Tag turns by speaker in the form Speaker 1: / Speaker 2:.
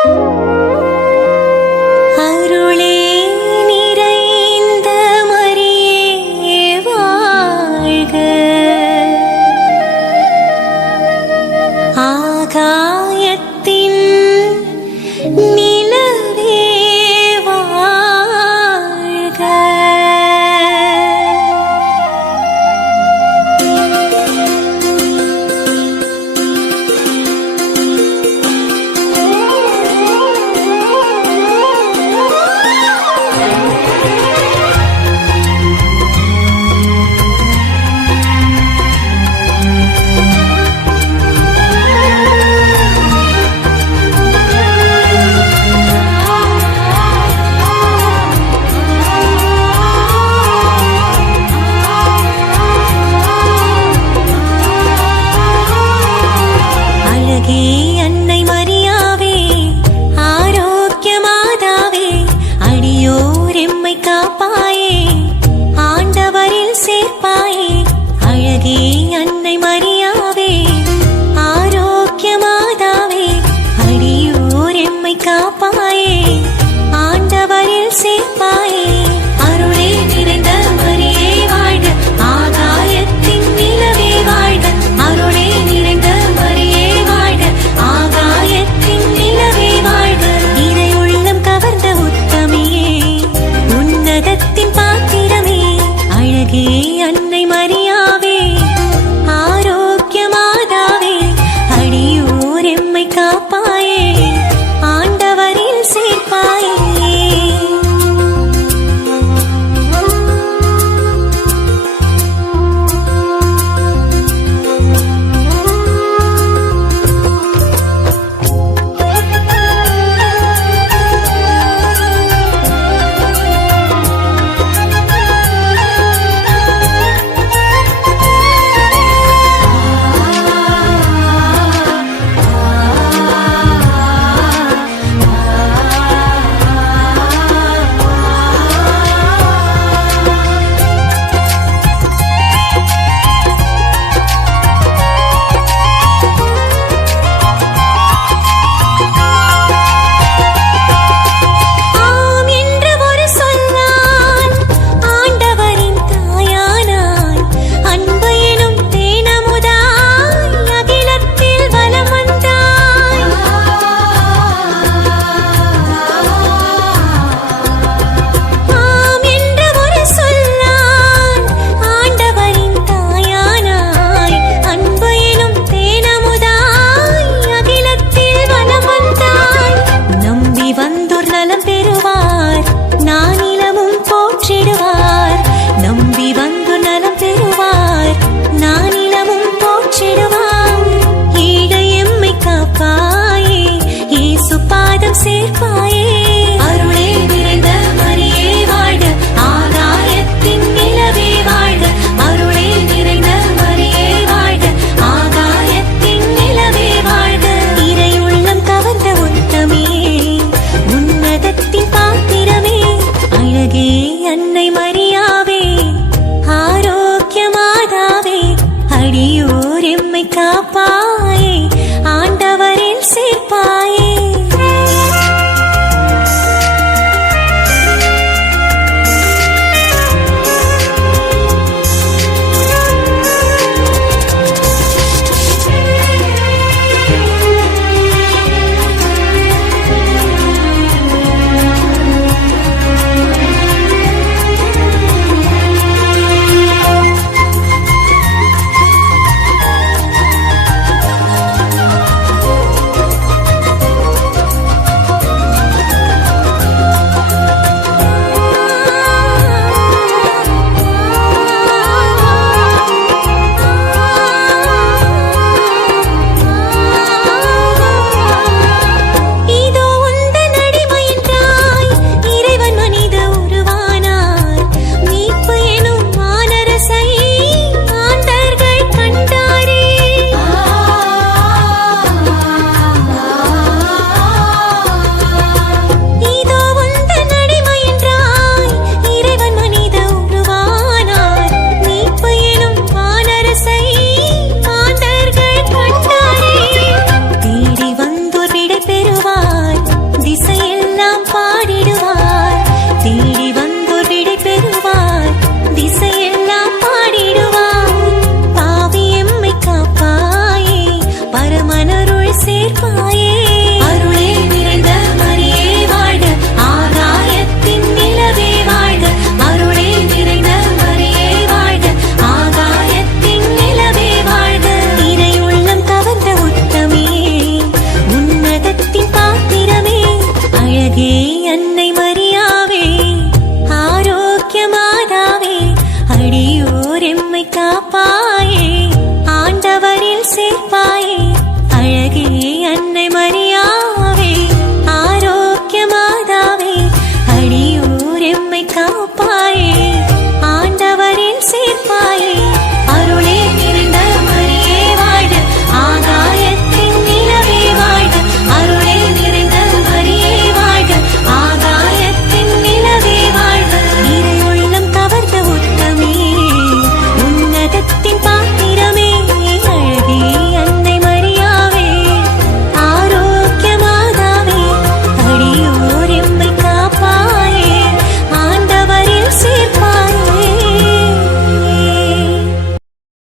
Speaker 1: அருளே ஆண்டவரில் சேர்ப்பாயே Ilfa மனருள் சேர்ப்பாயே. அருளே நிறைந்த மரியே வாழ்க. ஆகாயத்தின் நிலவே வாழ்க. அருளே நிறைந்த மரியே வாழ்க. ஆகாயத்தின் நிலவே வாழ்க. இறையுள்ளம் கவர்ந்த உத்தமே. உன்னதத்தின் பாத்திரமே. அழகே அன்னை மரியாவே. ஆரோக்கிய மாதாவே காப்பாயே. ஆண்டவரில் சேர்ப்பாய்.